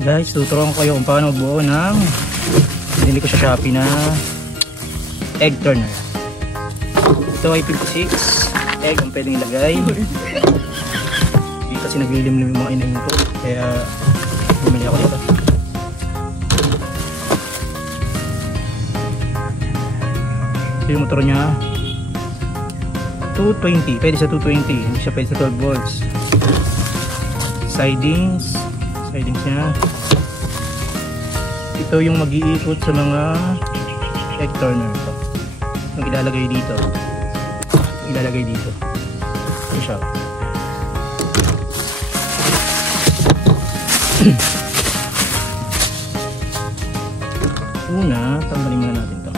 Guys, tuturuan ko kayo kung paano buo ng binili ko sa Shopee na egg turner. Ito ay 56 egg ang pwedeng ilagay. Dito kasi naglilimlim yung mga inahin ko, kaya bumili ako dito. Ito yung motor niya, 220, pwede sa 220, hindi siya pwede sa 12 volts. Sidings niya. Ito yung mag-iikot sa mga egg turner. Ito yung ilalagay dito. Ito siya. Una, tanggalin muna natin ito.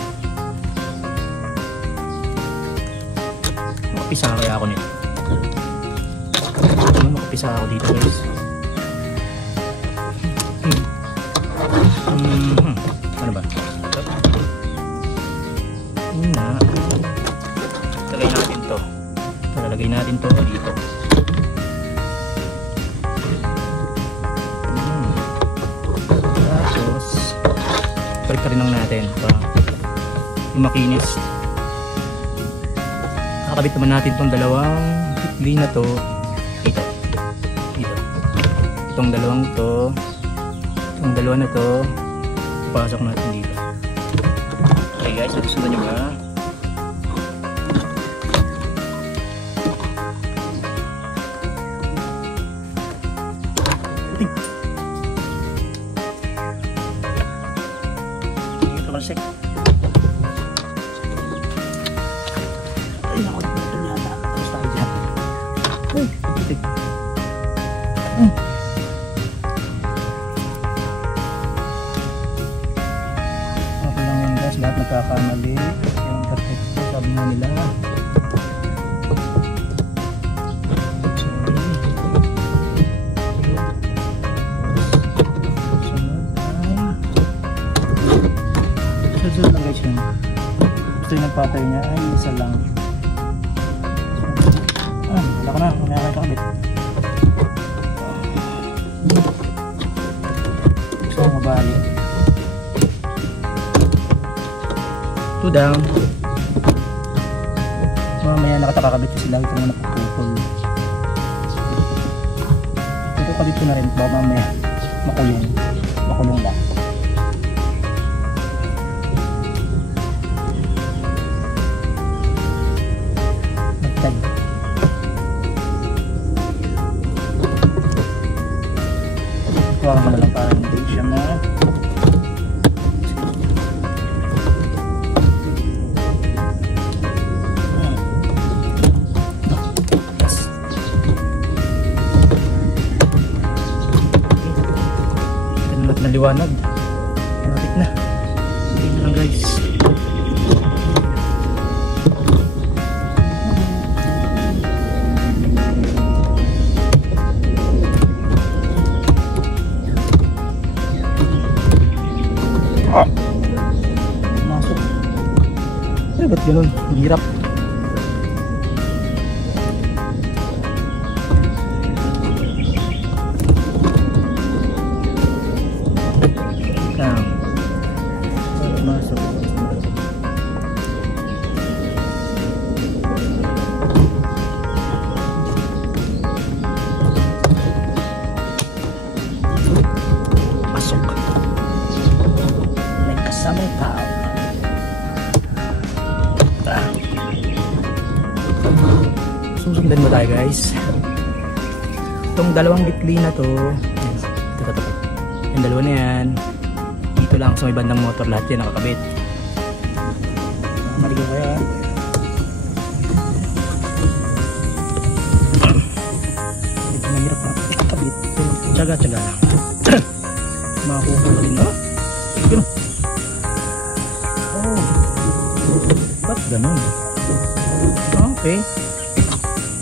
Makapisa kaya ako nito. Makapisa ako dito, guys. Ano ba? Una, lalagay natin to dito. Tapos balik rin lang natin para makinis. Kakabit naman natin itong dalawang bitli na to dito. Itong dalawa na to pasok natin dito. Okay guys, nagustuhan nyo ba? Ito masik. Ay naku, ito yata. Tapos tayo dyan. Lahat nagkakamali yung perfecto, sabi nga nila. Sunod lang guys yun. Gusto yung nagpapay niya ay isa lang. Wala ko na, wala ka kabit. Gusto ko mabali. 2 down. Mamaya nakatakakabit kasi lagi ko naman napuputol. Ito kabit ko na rin, baka mamaya makulong lang. Magtag. Kuha ka na lang para hindi siya naliwanag. Malapit na. Hindi na lang guys. Masok. Ba't ganun? Ang hirap. Masuk. May kasamang tao. Susundan mo tayo guys. Itong dalawang bitli na to, yung dalawa na yan, dito lang sa may bandang motor lahat yan nakakabit. Maligaw kaya. Medyo mahirap na ikakabit. Tsaga-tsaga lang. Makakuha rin na. Gano'n. Oh. Ba't gano'n? Okay.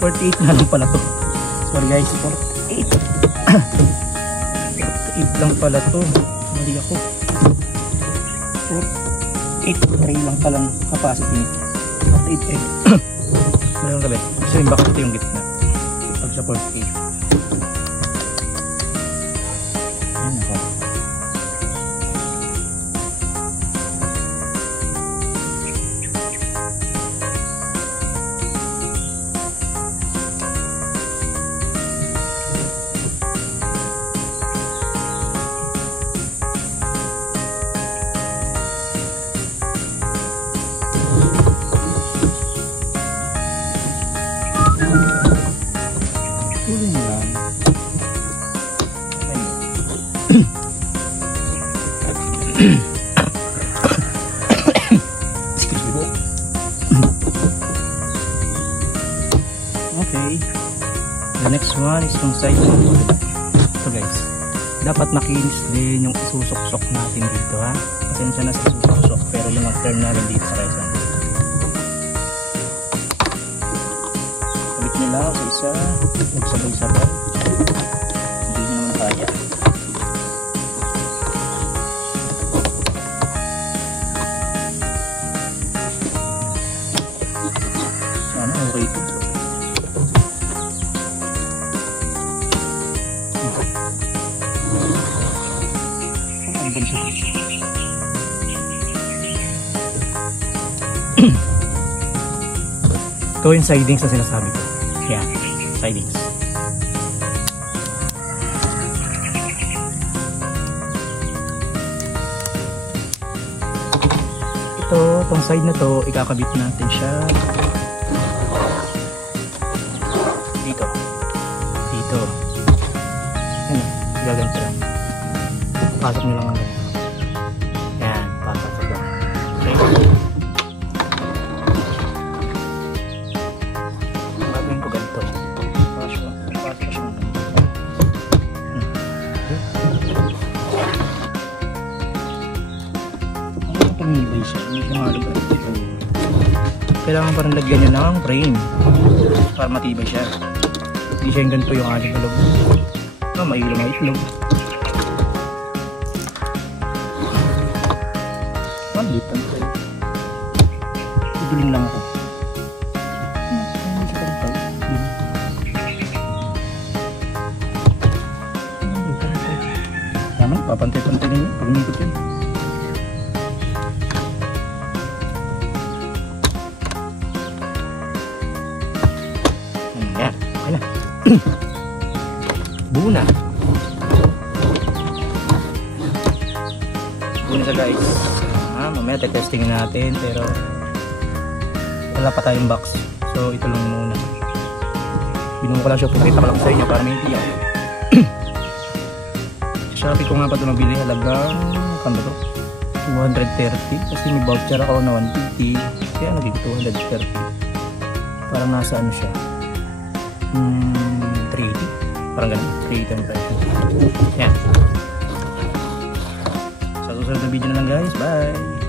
48 na lang pala to. Sorry guys, 48. 48 lang pala to. Mali ako. 8 lang palang capacity. 48 egg. Meron ka ba? Kasi yung bakit ito yung gitna. Pag sa 48. Ayan ako. Tuloy mo lang. Excuse me po. Okay. The next one is yung side one. Ito guys. Dapat makinis din yung isusok-sok natin dito ha. Pasensya na sa isusok-sok pero yung mag-turn natin dito sa Quezon. Kabit nila sa isa. Huwag sabay-sabay. Hindi nyo naman kaya. Sana okay ito. Ito yung sidings na sinasabi ko. Yan, sidings. Itong side na to, ikakabit natin siya dito. Dito. Yan, gaganto lang. Pasok nyo lang ang ganito. Yan, pasok lang. Okay. Gagawin ko ganito. Pasok ko siya ng ganito. Ang pumibay siya. Hindi ko malagay dito. Kailangan parang lagyan nyo ng frame para matibay siya. Hindi siya yung ganito yung ating kalog. Mailaw na itlog. Palitan ko. Iduling lang ako. Naman, papantay-pantay na yun. Pag umikot yun. Yan. Okay na. Buo na. Buo na siya guys. Mamaya testingin natin pero wala pa tayong box. So ito lang muna. Binuha ko lang siya. Pagkita ko lang sa inyo para may tiyak. Shopee ko nga pa ito nabili. Halagang kano to? 230. Kasi may voucher ako na 150. Kaya naging 230. Parang nasa ano siya. 380. Parang ganun, 380 ang presyo. Yan. Sa susunod na video na lang guys. Bye!